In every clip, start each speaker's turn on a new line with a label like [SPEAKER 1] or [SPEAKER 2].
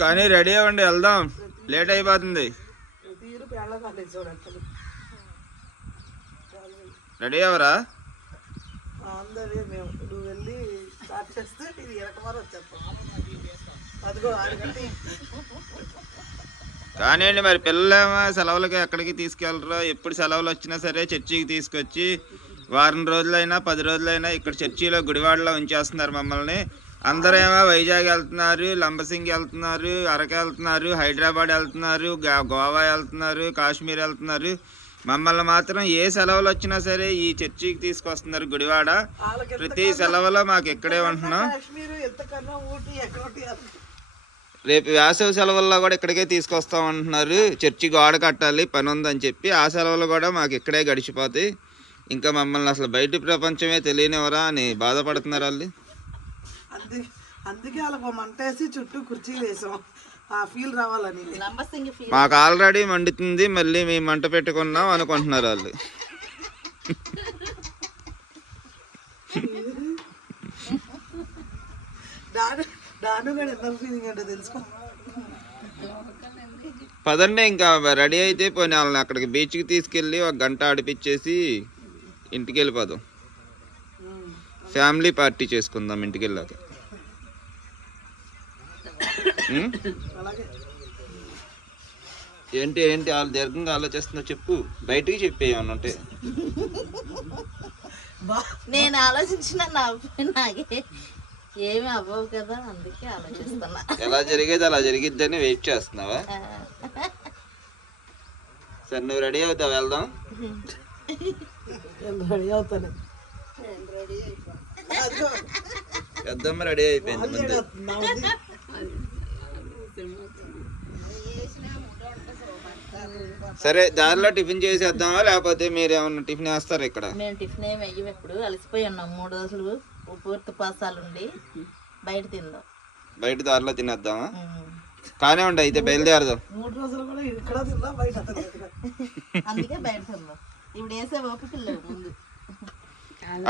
[SPEAKER 1] కానీ రెడీ అవ్వండి వెళ్దాం. లేట్ అయిపోతుంది. రెడీ
[SPEAKER 2] ఆడికంటే
[SPEAKER 1] కానివ్వండి మరి పిల్లలేమో సెలవులకి ఎక్కడికి తీసుకెళ్ళరు? ఎప్పుడు సెలవులు వచ్చినా సరే చర్చికి తీసుకొచ్చి వారం రోజులైనా పది రోజులైనా ఇక్కడ చర్చిలో గుడివాడలో ఉంచేస్తున్నారు మమ్మల్ని. అందరేమో వైజాగ్ వెళ్తున్నారు లంబసింగి వెళ్తున్నారు అరకు వెళ్తున్నారు హైదరాబాద్ వెళ్తున్నారు గోవా వెళ్తున్నారు కాశ్మీర్ వెళ్తున్నారు. మమ్మల్ని మాత్రం ఏ సెలవులు వచ్చినా సరే ఈ చర్చికి తీసుకొస్తున్నారు గుడివాడ. ప్రతి సెలవులో మాకు ఇక్కడే ఉంటున్నాం. రేపు వేసవి సెలవుల్లో కూడా ఇక్కడికే తీసుకొస్తామంటున్నారు చర్చి గోడ కట్టాలి పని ఉందని చెప్పి ఆ సెలవులు కూడా మాకు ఇక్కడే గడిచిపోతాయి. ఇంకా మమ్మల్ని అసలు బయట ప్రపంచమే తెలియనివరా అని బాధపడుతున్నారు వాళ్ళు
[SPEAKER 2] అందుకే అందుకే వాళ్ళకి మంటేసి చుట్టూ కుర్చీలు వేసాం. ఆ ఫీల్ రావాలని.
[SPEAKER 1] మాకు ఆల్రెడీ మండుతుంది మళ్ళీ మేము మంట పెట్టుకున్నాం అనుకుంటున్నారు వాళ్ళు.
[SPEAKER 2] దాని దాని కూడా ఎంత ఫీలింగ్ అంటే తెలుసుకో.
[SPEAKER 1] పదండి ఇంకా రెడీ అయితే పోనీ వాళ్ళని అక్కడికి బీచ్కి తీసుకెళ్ళి ఒక గంట ఆడిపించేసి ఇంటికి వెళ్ళిపోదాం. ఫ్యామిలీ పార్టీ చేసుకుందాం ఇంటికి వెళ్ళాక. ఏంటి ఏంటి వాళ్ళు దీర్ఘంగా ఆలోచిస్తున్నా చెప్పు. బయటికి చెప్పే ఏమన్నా ఉంటే.
[SPEAKER 2] బా
[SPEAKER 3] నేను ఆలోచించిన నాకే ఏమి అవ్వవు కదా అందుకే ఆలోచిస్తున్నా.
[SPEAKER 1] ఎలా జరిగేది అలా జరిగిద్దని వెయిట్ చేస్తున్నావా? సరే నువ్వు రెడీ అవుతావు? వెళ్దాం.
[SPEAKER 2] రెడీ అవుతాను.
[SPEAKER 1] పెద్దమ్మ రెడీ అయిపోయింది ముందు. సరే దారిలో టిఫిన్ చేసేద్దామా? లేకపోతే మీరు ఏమన్నా టిఫిన్ వేస్తారా ఇక్కడ?
[SPEAKER 3] మేము టిఫిన్ ఏమి వెయ్యం ఎప్పుడు అలసిపోయి ఉన్నాం. మూడు రోజులు పూర్తి పాసాలు ఉండి బయట తిందాం.
[SPEAKER 1] బయట దారిలో తినేద్దామా. కానీ ఉండి అయితే బయలుదేరదాం.
[SPEAKER 2] మూడు రోజులు కూడా ఇక్కడ తిన్నా బయట.
[SPEAKER 3] అందుకే బయట తిందాం ఇప్పుడు వేసే ఓపిక లేవు ముందు.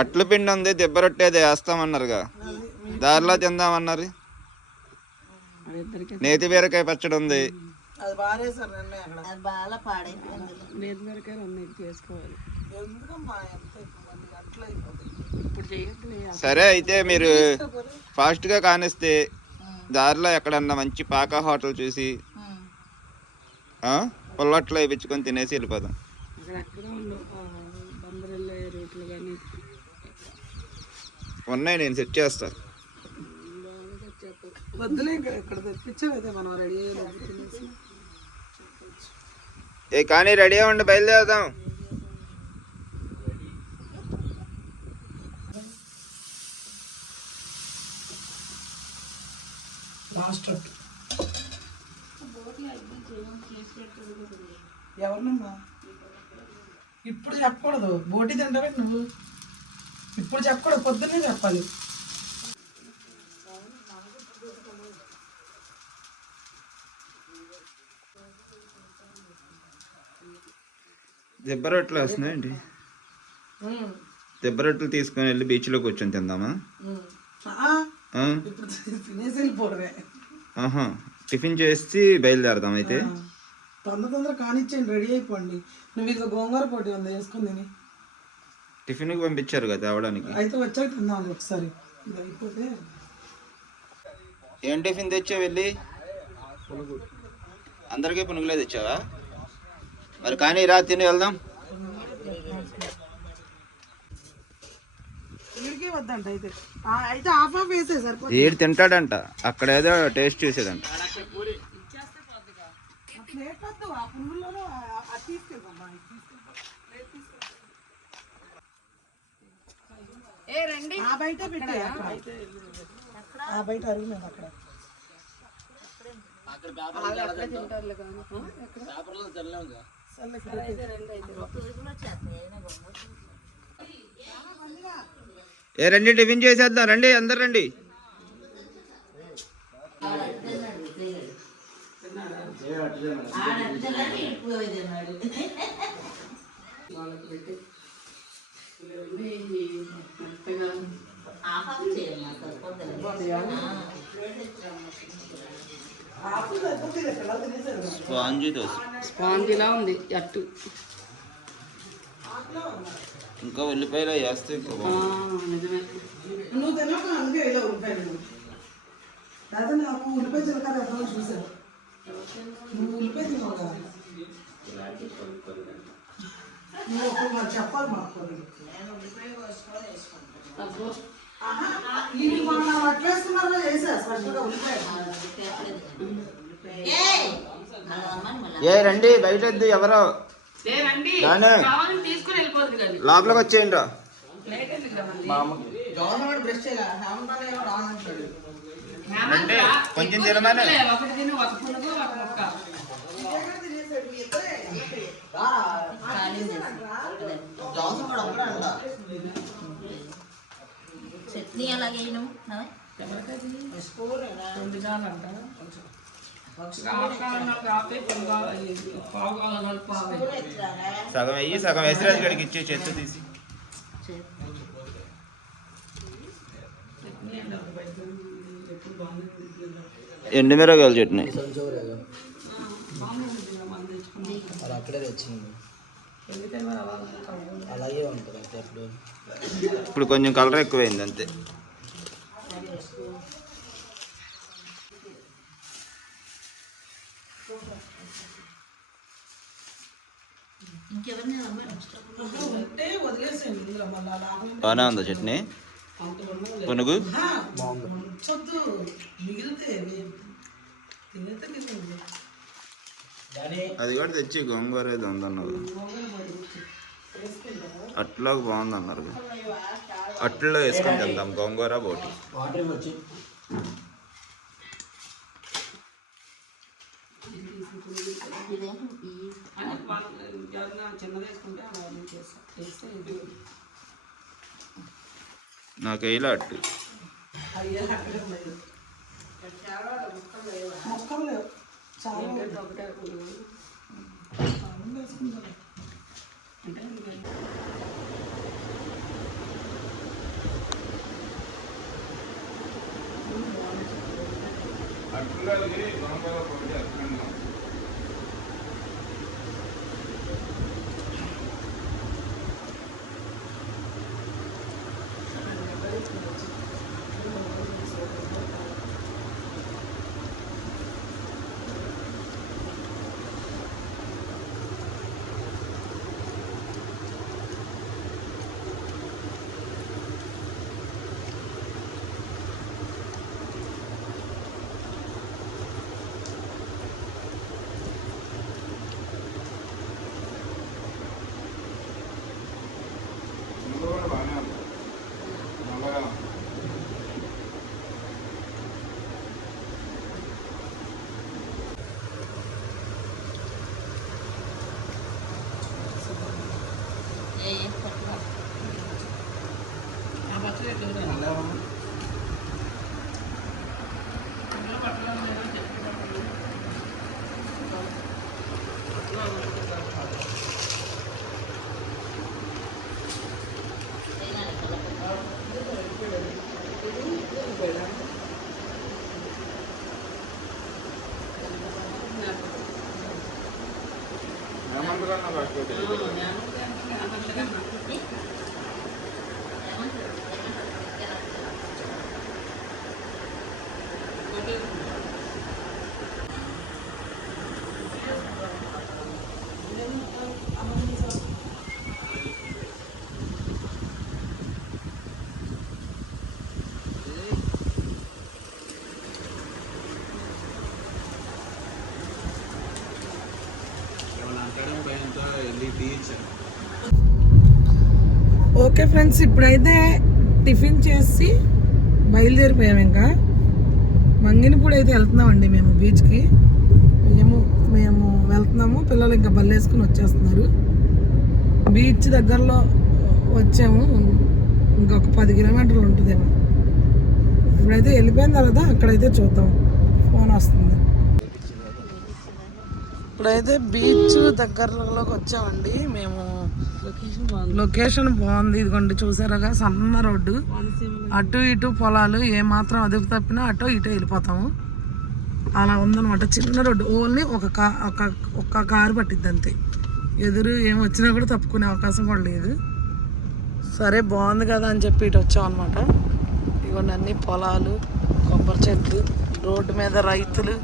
[SPEAKER 1] అట్ల పిండి ఉంది దెబ్బ రొట్టేది వేస్తామన్నారుగా. దారిలో తిందామన్నారు. నేతి బీరకాయ పచ్చడి ఉంది.
[SPEAKER 2] అది బారేసారు నిన్నే అక్కడ.
[SPEAKER 3] అది బాగా పాడైపోయింది.
[SPEAKER 2] ఎందుకమ్మా ఎంత మంది? గంటలు అయిపోతాయి.
[SPEAKER 1] సరే అయితే మీరు ఫాస్ట్గా కానిస్తే దారిలో ఎక్కడన్నా మంచి పాకా హోటల్ చూసి పుల్లట్లో వేయించుకొని తినేసి వెళ్ళిపోదాం. ఉన్నాయి నేను సెట్ చేస్తా
[SPEAKER 2] వద్దులే ఇక్కడ మనం రెడీ
[SPEAKER 1] ఏ కానీ రెడీ అవ్వండి బయలుదేరదాం.
[SPEAKER 2] ఎవరినమ్మా? ఇప్పుడు చెప్పకూడదు. బోటి తింటావే నువ్వు? ఇప్పుడు చెప్పకూడదు పొద్దున్నే చెప్పాలి.
[SPEAKER 1] దెబ్బ రొట్టెలు వస్తున్నాయండి. దెబ్బ రొట్టెలు తీసుకొని వెళ్ళి బీచ్లో కూర్చొని తిందామా? ఆహా టిఫిన్ చేసి బయలుదేరదాం అయితే.
[SPEAKER 2] తొందర తొందర కానిచ్చేయండి రెడీ అయిపోండి. నువ్వు ఇదిగో గోంగూర పోటీ ఉంది వేసుకుని తిని.
[SPEAKER 1] టిఫిన్కి పంపించారు కదా తేవడానికి.
[SPEAKER 2] అయితే వచ్చాక తిందాం ఒకసారి. ఇది అయిపోతే
[SPEAKER 1] ఏం టిఫిన్ తెచ్చావు వెళ్ళి? అందరికీ పునుగులే తెచ్చావా? మరి కానీ రా తిని వెళ్దాం. ఏడు తింటాడంట అక్కడ ఏదో టేస్ట్ చూసేదంట
[SPEAKER 2] ప్లేట్ వద్దు ఆ పువ్వుల్లోనూ అది తీసుకెళ్ళమ్మా ఇది తీసుకెళ్ళు. ప్లేట్ తీసుకెళ్ళు. ఆ బయట పెట్టే ఆ బయట అరుగు మీద అక్కడ. సర్లే,
[SPEAKER 1] ఏ రండి టిఫిన్ చేసేద్దాం. రండి అందరు రండి.
[SPEAKER 2] ఆకులు
[SPEAKER 1] స్పాంజీ దోశ
[SPEAKER 4] స్పాంజిలా ఉంది అట్టు
[SPEAKER 1] ఇంకా ఉల్లిపాయలు వేస్తే ఇంకా.
[SPEAKER 4] నిజమే
[SPEAKER 2] నువ్వు తిన్నాక అందుకే ఇలా ఉల్లిపాయలు లేదా నాకు ఉల్లిపాయ నువ్వు ఉల్లిపాయ తిన్నావు కదా నువ్వు చెప్పాలి మాకు.
[SPEAKER 4] అబ్బో.
[SPEAKER 2] చేసా స్పెషల్గా ఉల్లిపాయ.
[SPEAKER 1] ఏ రండి. బయట వద్దు ఎవరో లోపలికి వచ్చేయండి రా
[SPEAKER 4] లేట్ ఎందుకు రమ్మంది
[SPEAKER 2] జోసవాడు బ్రష్ చేయాలి. హేమంతానే రానంటాడు
[SPEAKER 1] అంటే కొంచెం తినమని.
[SPEAKER 4] ఒకటే
[SPEAKER 2] అంట
[SPEAKER 3] చట్నీ అలాగే వేయను. నావే?
[SPEAKER 4] రెండు చాలంట హాఫ్ కావాలన్నా ఆపే పది కావాలి కావాలన్నా పావు
[SPEAKER 1] సగం వెయ్యి సగం వేసిరాజు గడికి ఇచ్చే చెత్త తీసి ఎండుమిరగాయల చట్నీ
[SPEAKER 5] అది అక్కడే తెచ్చింది అలాగే ఉంటుంది అయితే ఎప్పుడు
[SPEAKER 1] ఇప్పుడు కొంచెం కలర్ ఎక్కువైంది అంతే. బాగానే ఉందా చట్నీ? పునుగు. అది కూడా తెచ్చి గోంగూర ఏదో ఉందన్నారు అట్లోకి బాగుంది అన్నారు అట్లో వేసుకొని తిందాం. గోంగూర బోటి. నాకు వేయలే అట్టు.
[SPEAKER 2] మొక్కలు చాలా
[SPEAKER 4] ఏంటంటే ఒకటే పునుగు.
[SPEAKER 2] వేసుకుంటారు
[SPEAKER 4] అంటే ఇంకా
[SPEAKER 3] ఏ ఏ పట్టుకో.
[SPEAKER 4] ఆ బట్టలు ఎక్కడ ఉన్నాయి? అందులో బట్టలు ఉన్నాయో చెప్తాను.
[SPEAKER 3] అయినా కలప.
[SPEAKER 2] ఓకే ఫ్రెండ్స్ ఇప్పుడైతే టిఫిన్ చేసి బయలుదేరిపోయాము ఇంకా. మంగినపూడి అయితే వెళ్తున్నామండి మేము బీచ్కి. మేము మేము వెళ్తున్నాము. పిల్లలు ఇంకా బల్లేసుకుని వచ్చేస్తున్నారు. బీచ్ దగ్గరలో వచ్చాము. ఇంకొక పది కిలోమీటర్లు ఉంటుందేమో. ఇప్పుడైతే వెళ్ళిపోయిన తర్వాత అక్కడైతే చూద్దాం. ఫోన్ వస్తుంది. ఇప్పుడైతే బీచ్ దగ్గరలోకి వచ్చామండి. మేము
[SPEAKER 4] లొకేషన్ బాగుంది.
[SPEAKER 2] ఇదిగోండి చూసారుగా సన్న రోడ్డు. అటు ఇటు పొలాలు ఏ మాత్రం అదుపు తప్పినా అటు ఇటు వెళ్ళిపోతాము. అలా ఉందన్నమాట. చిన్న రోడ్డు. ఓన్లీ ఒక కా ఒక ఒక్క కారు పట్టిద్ది అంతే. ఎదురు ఏం వచ్చినా కూడా తప్పుకునే అవకాశం కూడా లేదు. సరే బాగుంది కదా అని చెప్పి ఇటు వచ్చాం అనమాట ఇవన్నీ అన్ని పొలాలు కొబ్బరి చెట్లు రోడ్డు మీద రైతులు.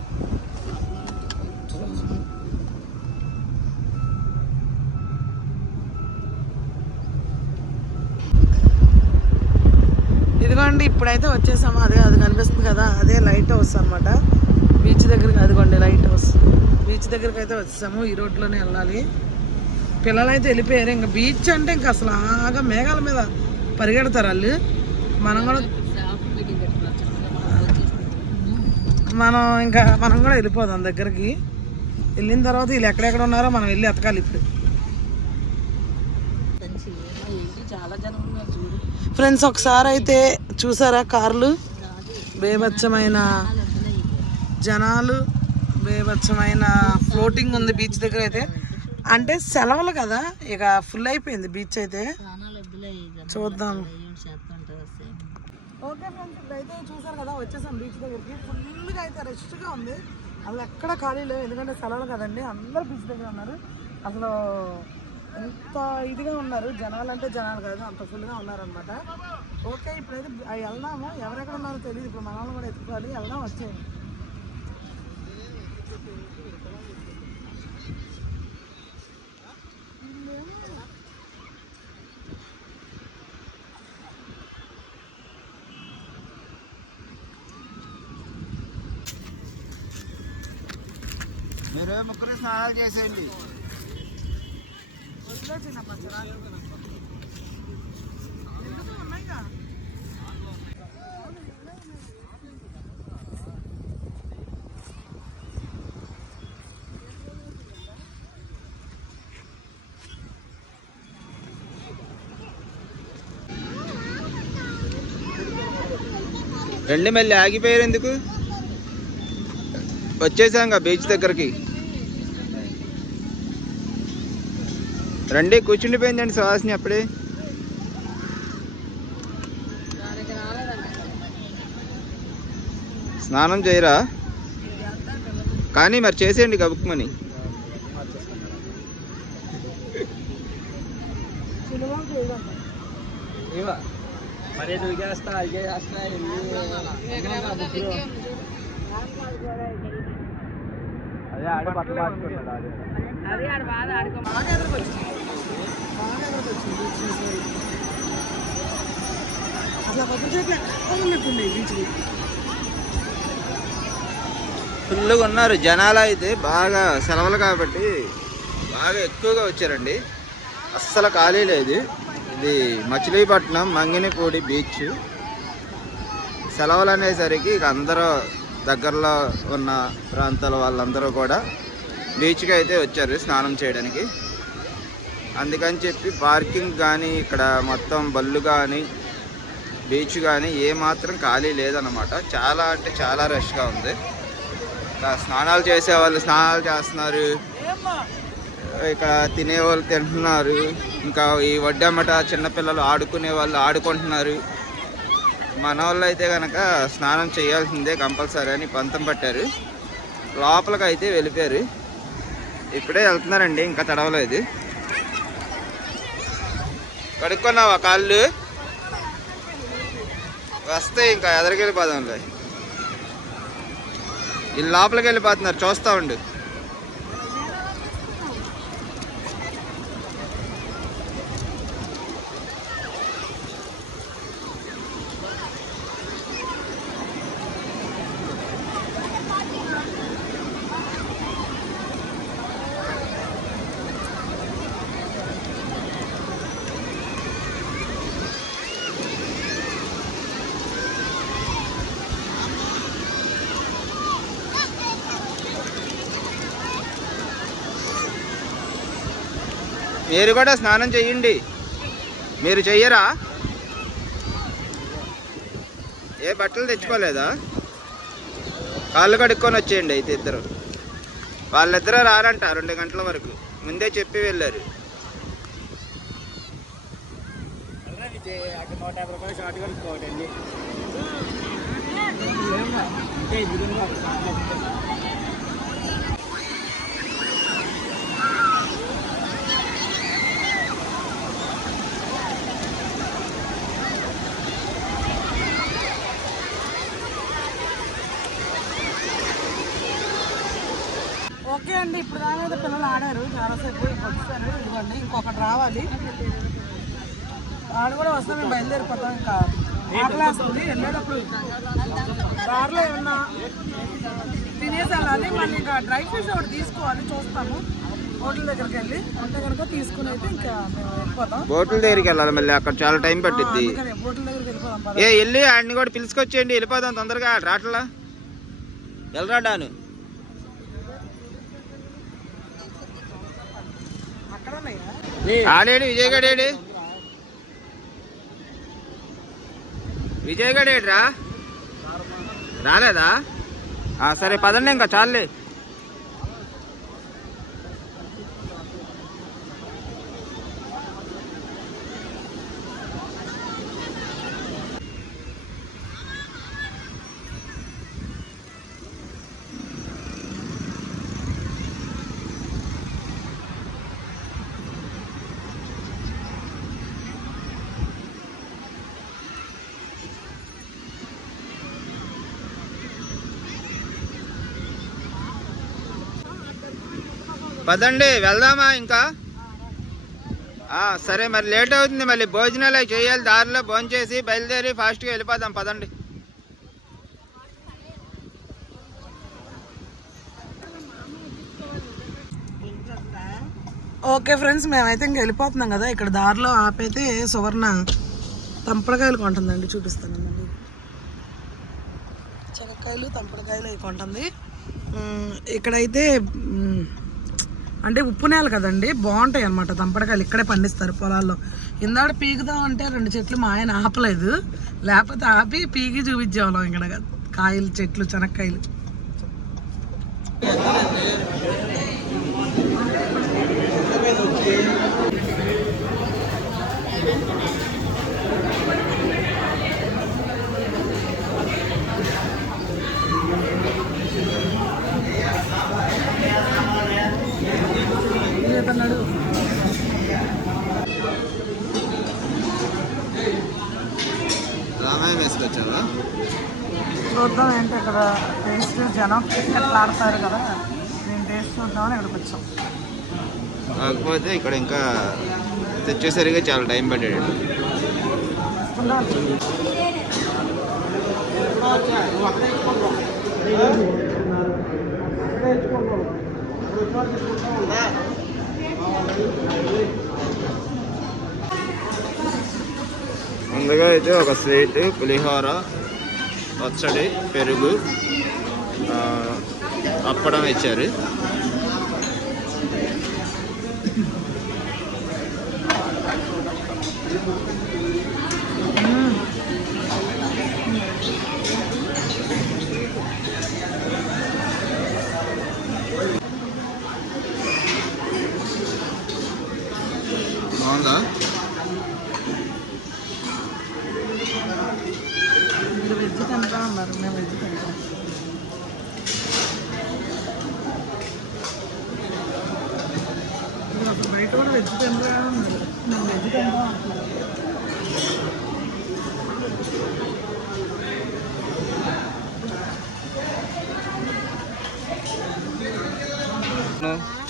[SPEAKER 2] ఇదిగోండి ఇప్పుడైతే వచ్చేసాము. అదే అది కనిపిస్తుంది కదా అదే లైట్ హౌస్ అనమాట బీచ్ దగ్గరికి అదిగోండి లైట్ హౌస్ బీచ్ దగ్గరికి అయితే వచ్చేసాము. ఈ రోడ్లోనే వెళ్ళాలి. పిల్లలు అయితే వెళ్ళిపోయారు. ఇంకా బీచ్ అంటే ఇంకా అసలు ఆగా మేఘాల మీద పరిగెడతారు వాళ్ళు. మనం కూడా మనం ఇంకా మనం కూడా వెళ్ళిపోదాం దగ్గరికి. వెళ్ళిన తర్వాత వీళ్ళు ఎక్కడెక్కడ ఉన్నారో మనం వెళ్ళి ఎతకాలి ఇప్పుడు. ఫ్రెండ్స్ ఒకసారి అయితే చూసారా కార్లు? బేభత్సమైన జనాలు బేభత్సమైన ఫ్లోటింగ్ ఉంది బీచ్ దగ్గర అయితే. అంటే సెలవులు కదా ఇక ఫుల్ అయిపోయింది బీచ్ అయితే. చూద్దాం. ఓకే ఫ్రెండ్స్ ఇప్పుడైతే చూసారు కదా వచ్చేసాం బీచ్ దగ్గరికి. ఫుల్గా అయితే రెస్ట్గా ఉంది. అసలు ఎక్కడ ఖాళీ లేవు ఎందుకంటే సెలవులు కదండి. అందరూ బీచ్ దగ్గర ఉన్నారు. అసలు ఎంత ఇదిగా ఉన్నారు. జనాలు అంటే జనాలు కాదు అంత ఫుల్గా ఉన్నారనమాట ఓకే ఇప్పుడైతే వెళ్దాము. ఎవరెక్కడ ఉన్నారో తెలియదు ఇప్పుడు మనల్ని కూడా ఎత్తుకోవాలి. వెళ్దాం వచ్చేయండి.
[SPEAKER 1] మీరు ముగ్గురు స్నానాలు చేసేయండి
[SPEAKER 2] వదిలేసేయమ్మా జనాలు ఎందుకు ఉన్నాయిగా
[SPEAKER 1] రండి మళ్ళీ ఆగిపోయారు ఎందుకు? వచ్చేసాంగా బీచ్ దగ్గరికి. రండి కూర్చుండిపోయిందండి సుహాసిని అప్పుడే. స్నానం చేయరా? కానీ మరి చేసేయండి
[SPEAKER 5] చేస్తా అదే ఆడ పట్ల మార్చుకుంటాడు అదే.
[SPEAKER 2] బాగా ఎదురుకు వచ్చింది అసలు
[SPEAKER 1] ఫుల్గా ఉన్నారు. జనాలు అయితే బాగా సెలవులు కాబట్టి బాగా ఎక్కువగా వచ్చారండి. అస్సలు ఖాళీ లేదు. ఇది మచిలీపట్నం మంగినిపూడి బీచ్. సెలవులు అనేసరికి ఇక అందరూ దగ్గరలో ఉన్న ప్రాంతాల వాళ్ళందరూ కూడా బీచ్కి అయితే వచ్చారు స్నానం చేయడానికి. అందుకని చెప్పి పార్కింగ్ కానీ ఇక్కడ మొత్తం బళ్ళు కానీ బీచ్ కానీ ఏమాత్రం ఖాళీ లేదన్నమాట. చాలా అంటే చాలా రష్గా ఉంది. ఇంకా స్నానాలు చేసే వాళ్ళు స్నానాలు చేస్తున్నారు. ఇక తినే వాళ్ళు తింటున్నారు. ఇంకా ఈ వడ్డమ్మట చిన్నపిల్లలు ఆడుకునే వాళ్ళు ఆడుకుంటున్నారు. మన వాళ్ళు అయితే కనుక స్నానం చేయాల్సిందే కంపల్సరీ అని పంతం పట్టారు. లోపలికి అయితే వెళ్ళిపోయారు. ఇప్పుడే వెళ్తున్నారండి ఇంకా తడవలేదు. కడుక్కున్నావా కాళ్ళు? వస్తే ఇంకా ఎదరికి వెళ్ళిపోదాంలే వీళ్ళు లోపలికి వెళ్ళిపోతున్నారు చూస్తా ఉండు. మీరు కూడా స్నానం చేయండి. మీరు చెయ్యరా? ఏ బట్టలు తెచ్చుకోలేదా? కాళ్ళు కడుక్కొని వచ్చేయండి అయితే ఇద్దరు. వాళ్ళిద్దరూ రారంట రెండు గంటల వరకు. ముందే చెప్పి వెళ్ళారు.
[SPEAKER 5] నూట యాభై రూపాయలు షార్ట్ కొనుక్కోవటండి
[SPEAKER 2] ఓకే అండి ఇప్పుడు దాకా అయితే పిల్లలు ఆడారు చాలాసేపు వచ్చారు ఇదిగోండి ఇంకొకటి రావాలి. ఆడు కూడా వస్తాం మేము బయలుదేరిపోతాం ఇంకా. ఆకలేస్తుంది వెళ్ళేటప్పుడు కార్లో ఏమన్నా తినేసి వెళ్ళాలి మళ్ళీ ఇంకా డ్రై ఫిష్ ఒకటి తీసుకోవాలి చూస్తాము. హోటల్ దగ్గరికి వెళ్ళి ఉంటే కనుక తీసుకుని అయితే ఇంకా మేము వెళ్ళిపోతాం.
[SPEAKER 1] బోట్ల దగ్గరికి వెళ్ళాలి మళ్ళీ అక్కడ చాలా టైం పట్టిద్ది.
[SPEAKER 2] హోటల్ దగ్గరికి వెళ్ళిపోదాం.
[SPEAKER 1] ఏ వెళ్ళి ఆడిని కూడా పిలుచుకొచ్చేయండి వెళ్ళిపోదాం తొందరగా రాట్లా. వెళ్ళరాడాను
[SPEAKER 2] అక్కడ ఉన్నాయా
[SPEAKER 1] ఆడేడు విజయ్ గడేడు విజయ్ గడేడ్రా రాలేదా? సరే పదండి ఇంకా చాలే పదండి వెళ్దామా ఇంకా? సరే మరి లేట్ అవుతుంది మళ్ళీ భోజనాలు అవి చేయాలి దారిలో భోంచేసి బయలుదేరి ఫాస్ట్గా వెళ్ళిపోదాం పదండి.
[SPEAKER 2] ఓకే ఫ్రెండ్స్ మేమైతే ఇంక వెళ్ళిపోతున్నాం కదా ఇక్కడ దారిలో ఆపైతే సువర్ణ తంపడకాయలు కొంటుందండి చూపిస్తాను చెనక్కాయలు తంపడకాయలు అవి కొంటుంది. ఇక్కడైతే అంటే ఉప్పు నేల కదండి బాగుంటాయి అన్నమాట దంపడకాయలు ఇక్కడే పండిస్తారు పొలాల్లో. ఇందాడ పీకుదాం అంటే రెండు చెట్లు మా ఆయన ఆపలేదు లేకపోతే ఆపి పీకి చూపించేవాళ్ళం ఇక్కడ కాయలు చెట్లు చెనక్కాయలు. చూద్దాం ఏంటి ఇక్కడ టేస్ట్ జనం క్రికెట్ ఆడతారు కదా నేను టేస్ట్ చూద్దామని ఇక్కడికి వచ్చాం
[SPEAKER 1] కాకపోతే ఇక్కడ ఇంకా తెచ్చేసరికి చాలా టైం పట్టాడు
[SPEAKER 2] వస్తుందా?
[SPEAKER 1] ముందుగా అయితే ఒక స్వీట్ పులిహోర పచ్చడి పెరుగు ఆ, అప్పడం ఇచ్చారు బాగుందా
[SPEAKER 2] మీరు వెజ్ తింటా అన్నారు మేము వెజ్ తింటాం అసలు బయట కూడా వెజ్ మేము వెజ్ తింటాం.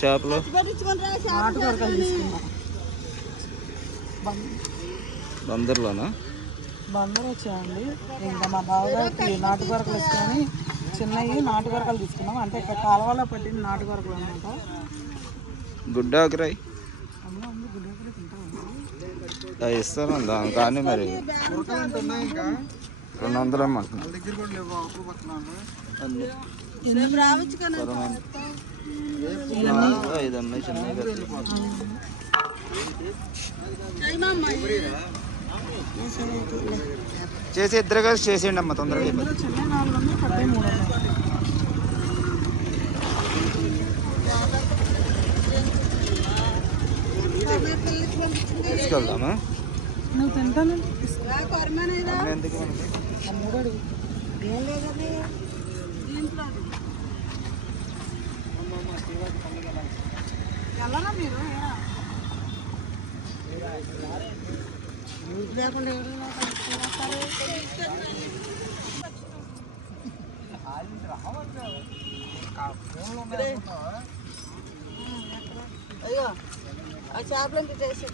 [SPEAKER 1] చేపలు. బందర్లోనా?
[SPEAKER 2] బందరు వచ్చాయండి ఇంకా మా బావగారికి నాటుకొరకలు ఇష్టమని చిన్నవి నాటుకొరకలు తీసుకున్నాం. అంటే ఇక్కడ కాలువలో పట్టిన నాటుకొరకలు అనమాట
[SPEAKER 1] గుడ్డాకరాయ్. ఇస్తాను దాని కానీ మరి. రెండు వందలు అమ్మంటున్నా ఐదు ఉన్నాయి చిన్నవి. చేసి ఇద్దరు కలిసి చేసేయండి అమ్మ తొందరగా తీసుకెళ్దామా?
[SPEAKER 2] నువ్వు తింటాను. వెళ్ళరా మీరు?
[SPEAKER 3] అయ్యో ఆ చేపలంటే చేసి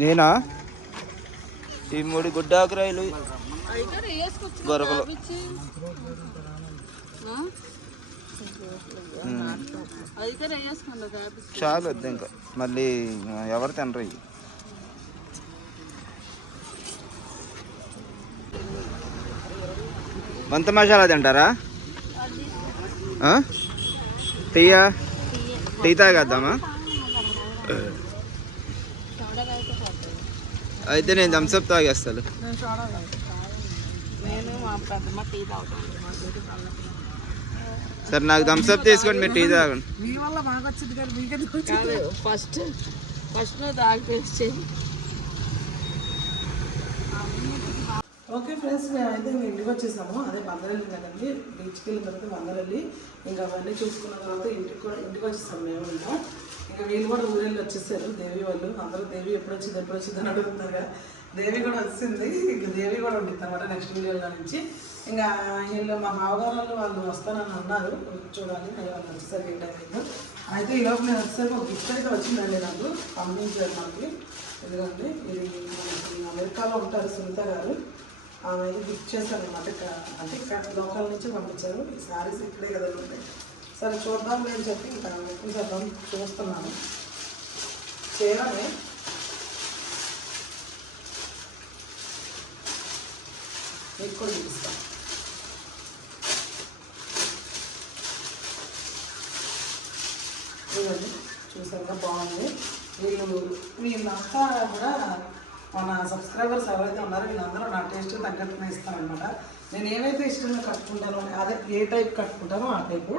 [SPEAKER 1] నేనా? ఈ మూడు గుడ్డాకురాయలు గొరకలు చాలు వద్దు ఇంకా. మళ్ళీ ఎవరు తినరు ఇవి. వంత మసాలా తింటారా? టీయా? టీ తాగేద్దామా? అయితే నేను థమ్స్అప్ తాగేస్తాను
[SPEAKER 2] నేను చూడాలి
[SPEAKER 3] నేను మా పెద్దమ్మ టీ తాగుతాను
[SPEAKER 1] సరే నాకు థమ్స్అప్ తీసుకోండి మీరు టీ తాగండి.
[SPEAKER 2] మీ వల్ల మాకు వచ్చింది కానీ మీకెందుకు వచ్చింది?
[SPEAKER 3] కాదు ఫస్ట్ ఫస్ట్
[SPEAKER 2] ఓకే ఫ్రెండ్స్ మేమైతే ఇంకా ఇంటికి వచ్చేసాము. అదే బందరెల్లి కదండి. బీచ్కి వెళ్ళిన తర్వాత బందరెల్లి. ఇంకా అవన్నీ చూసుకున్న తర్వాత ఇంటికి కూడా ఇంటికి వచ్చేసాము మేము ఇంకా ఇంకా వీళ్ళు కూడా ఊరెళ్ళి వచ్చేసారు. దేవి వాళ్ళు అందరూ దేవి ఎప్పుడు వచ్చింది ఎప్పుడు వచ్చింది అని అడుగుతున్నారు దేవి కూడా వచ్చింది. ఇంకా దేవి కూడా ఉంటుంది అనమాట నెక్స్ట్ వీడియోలో నుంచి. ఇంకా వీళ్ళు మా మామగారు వాళ్ళు వస్తానని అన్నారు. చూడాలి వాళ్ళు వచ్చేసరికి ఏ అయితే ఈరోజు నేను వచ్చేసరికి ఒక గిఫ్ట్ అయితే వచ్చిందండి నాకు. పంపించారు మనకి ఎందుకంటే ఇది అమెరికాలో ఉంటారు సునీత గారు. ఆమె గిఫ్ట్ చేశారు అనమాట అంటే ఇక్కడ లోకల్ నుంచి పంపించారు. ఈ సారీస్ ఇక్కడే కదా ఉంటాయి. సరే చూద్దాం అని చెప్పి ఇంకా ఎక్కువ చేద్దాం చూస్తున్నాను. చేయడమే మీకు కూడా చూపిస్తాను ఇదండి చూసారుగా బాగుంది. వీళ్ళు వీళ్ళంతా కూడా మన సబ్స్క్రైబర్స్ ఎవరైతే ఉన్నారో వీళ్ళందరూ నా టేస్ట్ తగ్గట్టుగా ఇస్తారనమాట నేను ఏవైతే ఇష్టంగా కట్టుకుంటానో అదే ఏ టైప్ కట్టుకుంటానో ఆ టైపు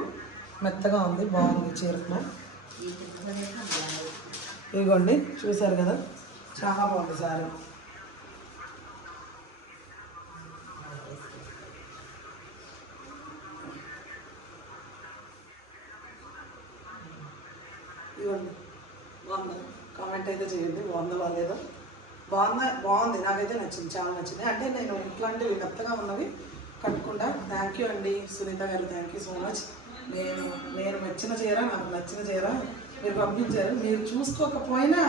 [SPEAKER 2] మెత్తగా ఉంది బాగుంది చీరలో ఇదిగోండి చూసారు కదా? చాలా బాగుంది సారీ. ఇవ్వండి బాగుందా? కామెంట్ అయితే చేయండి బాగుందా బాగాలేదా? బాగుందా బాగుంది నాకైతే నచ్చింది చాలా నచ్చింది. అంటే నేను ఇట్లాంటివి మెత్తగా ఉన్నవి కట్టుకుంటా. థ్యాంక్ యూ అండి సునీత గారు థ్యాంక్ యూ సో మచ్ నేను నేను మెచ్చిన చీర నాకు నచ్చిన చీర మీరు పంపించారు. మీరు చూసుకోకపోయినా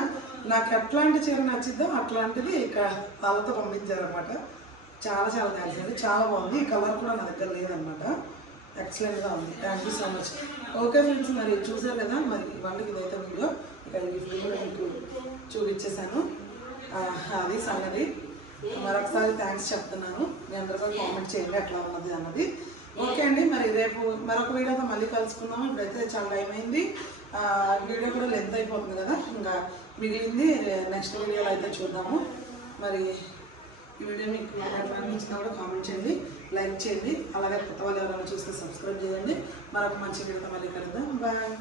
[SPEAKER 2] నాకు ఎట్లాంటి చీర నచ్చిద్దో అట్లాంటిది ఇక వాళ్ళతో పంపించారనమాట చాలా చాలా థ్యాంక్స్ అండి. చాలా బాగుంది. ఈ కలర్ కూడా నా దగ్గర లేదనమాట ఎక్సలెంట్గా ఉంది. Thank you so much okay friends మరి చూసారు కదా? మరి ఇవాళకి ఇదైతే వీడియో. ఇక ఈ వీడియో మీకు చూపించేశాను. అది సంగతి. మరొకసారి థ్యాంక్స్ చెప్తున్నాను. మీ అందరూ కామెంట్ చేయండి ఎట్లా ఉన్నది అన్నది. ఓకే అండి మరి రేపు మరొక వీడియోతో మళ్ళీ కలుసుకుందాం. ఇప్పుడైతే చాలా టైం అయింది. వీడియో కూడా లెంత్ అయిపోతుంది కదా. ఇంకా మిగిలింది నెక్స్ట్ వీడియోలో అయితే చూద్దాము. మరి ఈ వీడియో మీకు ఎట్లా అనిపించినా కూడా కామెంట్ చేయండి లైక్ చేయండి. అలాగే కొత్త వాళ్ళు ఎవరైనా చూస్తే సబ్స్క్రైబ్ చేయండి. మరొక మంచి వీడియోతో మళ్ళీ కలుద్దాం. బాయ్